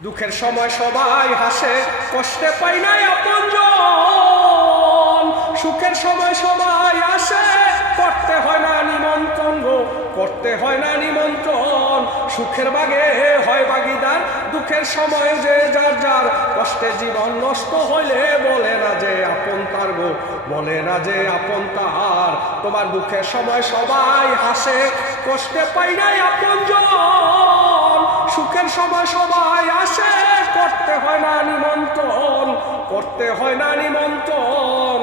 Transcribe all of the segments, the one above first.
দুঃখের সময় সবাই হাসে, কষ্টে পাই নাই আপনজন। সুখের সময় সবাই আসে, করতে হয় না নিমন্ত্রণ গো, করতে হয় না নিমন্ত্রণ। সুখের বাগে হয় বাগিদার, দুঃখের সময় যে যার যার। কষ্টে জীবন নষ্ট হইলে বলে না যে আপন তার গো, বলে না যে আপন তার। তোমার দুঃখের সময় সবাই হাসে, কষ্টে পাই নাই আপনজন। সুখের সময় সবাই আসে, করতে হয় না নিমন্ত্রণ, করতে হয় না নিমন্ত্রণ।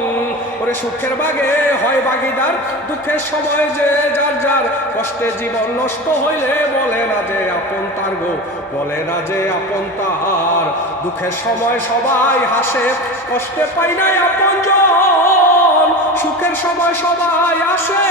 ওরে সুখের বাগে হয় বাগিদার, দুঃখের সময় যে যার যার। কষ্টে জীবন নষ্ট হইলে বলে না যে আপন তার গো, বলে না যে আপন তার। দুঃখের সময় সবাই হাসে, কষ্টে পাই নাই আপনজন। সুখের সময় সবাই আসে,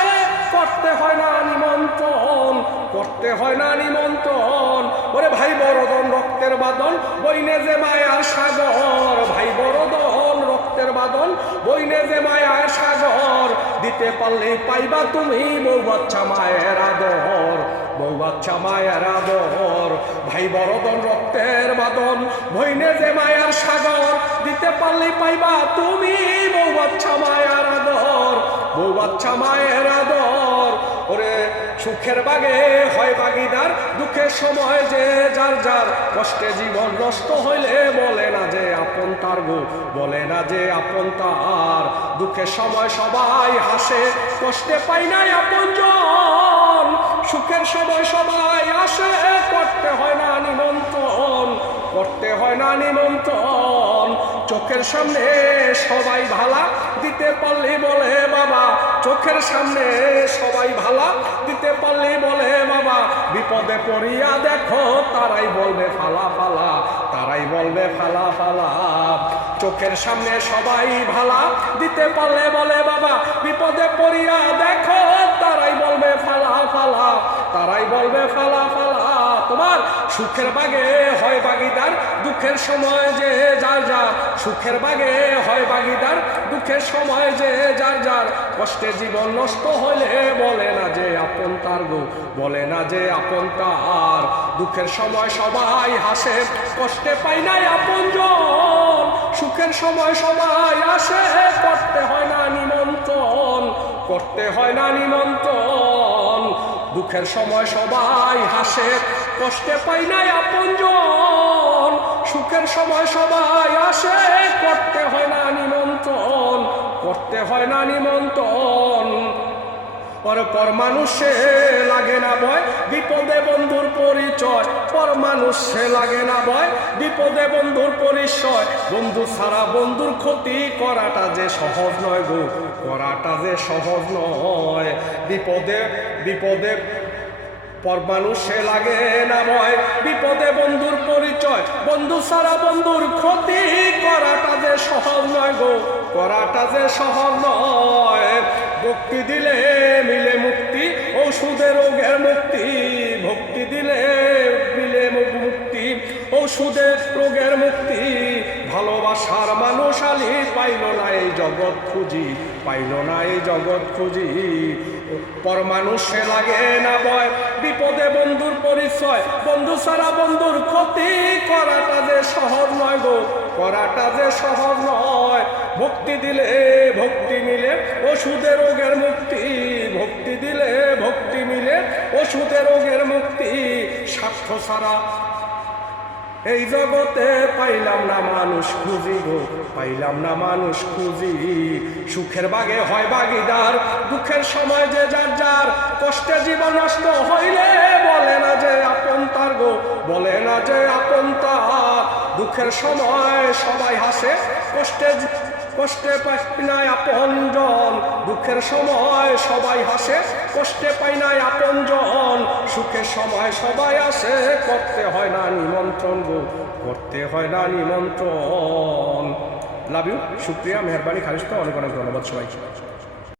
করতে হয় না নিমন্ত্রণ, করতে হয় না নিমন্ত্রণ। ওরে ভাই বড়দন রক্তের বাদন, বইনে যে মায়ার সাগর। ভাই বড়দন রক্তের বাদন, বইনে যে মায়ার সাগর। দিতে পারলেই পাইবা তুমি বউ বাচ্চা মায়ের আদর, বউ বাচ্চা মায়ের আদর। ভাই বড়দন রক্তের বাদন, বইনে যে মায়ার সাগর। দিতে পারলেই পাইবা তুমি বউ বাচ্চা মায়ের আদর, বউ বাচ্চা মায়ের আদর। ওরে সুখের বাগে হয় বাগিদার, দুঃখের সময় যে যার যার। কষ্টে জীবন নষ্ট হইলে বলে না যে আপন তার গো, বলে না যে আপন তার। দুঃখের সময় সবাই হাসে, কষ্টে পাই নাই আপনজন। সুখের সময় সবাই আসে, করতে হয় না নিমন্ত্রণ, করতে হয় না নিমন্ত্রণ। চোখের সামনে সবাই ভালা, দিতে পারলে বলে বাবা। চোখের সামনে সবাই ভালা, দিতে পারলে বলে বাবা। বিপদে পড়িয়া দেখো, তারাই বলবে ফালা ফালা, তারাই বলবে ফালা ফালা। চোখের সামনে সবাই ভালা, দিতে পারলে বলে বাবা। বিপদে পড়িয়া দেখো, তারাই বলবে ফালা ফালা, তারাই বলবে ফালা ফালা। তোমার সুখের বাগে হয় বাগিদার, দুঃখের সময় যে যার যার। সুখের বাগে হয় বাগিদার, দুঃখের সময় যে যার যার। কষ্টে জীবন নষ্ট হলে বলে না যে আপন তার গো, বলে না যে আপন তার। দুঃখের সময় সবাই হাসে, কষ্টে পাই নাই আপনজন। সুখের সময় সবাই আসে, করতে হয় না নিমন্ত্রণ, করতে হয় না নিমন্ত্রণ। দুঃখের সময় সবাই হাসে, কষ্টে পাই নাই আপনজন। সুখের সময় সবাই আসে, করতে হয় না নিমন্ত্রণ, করতে হয় না নিমন্ত্রণ। পর মানুষে লাগে না ভয়, বিপদে বন্ধুর পরিচয়। পর মানুষে লাগে না ভয়, বিপদে বন্ধুর পরিচয়। বন্ধু ছাড়া বন্ধুর ক্ষতি করাটা যে সহজ নয় গো, করাটা যে সহজ নয়। বিপদে বিপদে পর মানুষে লাগে না ভয়, বিপদে বন্ধুর পরিচয়। বন্ধু ছাড়া বন্ধুর ক্ষতি করাটা যে সহজ নয় গো, করাটা যে সহজ নয়। ভক্তি দিলে মিলে মুক্তি, ঔষধে রোগের মুক্তি। ভক্তি দিলে মিলে মুক্তি, ঔষধে রোগের মুক্তি। ভালোবাসার মানুষ আলি পাইল না এই জগৎ খুঁজি, পাইল না এই জগৎ খুঁজি। পর মানুষে লাগে না ভয়, বিপদে বন্ধুর পরিচয়। বন্ধু ছাড়া বন্ধুর ক্ষতি করাটা যে সহজ নয় গো, করাটা যে সহজ নয়। ভক্তি দিলে ভক্তি মিলে, ওষুধে রোগের মুক্তি। ভক্তি দিলে ভক্তি মিলে, ওষুধে রোগের মুক্তি। স্বার্থ ছাড়া এই জগতে পাইলাম না মানুষ খুঁজি গো, পাইলাম না মানুষ খুঁজি। সুখের বাগে হয় বাগিদার, দুঃখের সময় যে যার যার। কষ্টে জীবন নষ্ট হইলে বলে না যে আপন তার গো, বলে না যে আপন তার। দুঃখের সময় সবাই হাসে, কষ্টে কষ্টে পাই নাই আপনজন। দুঃখের সময় সবাই হাসে, কষ্টে পাই নাই আপনজন। সুখের সময় সবাই আসে, করতে হয় না নিমন্ত্রণ গো, করতে হয় না নিমন্ত্রণ। লাভ ইউ, শুক্রিয়া, মেহরবানি, খালিস্তা, অনেক অনেক ধন্যবাদ সবাইকে।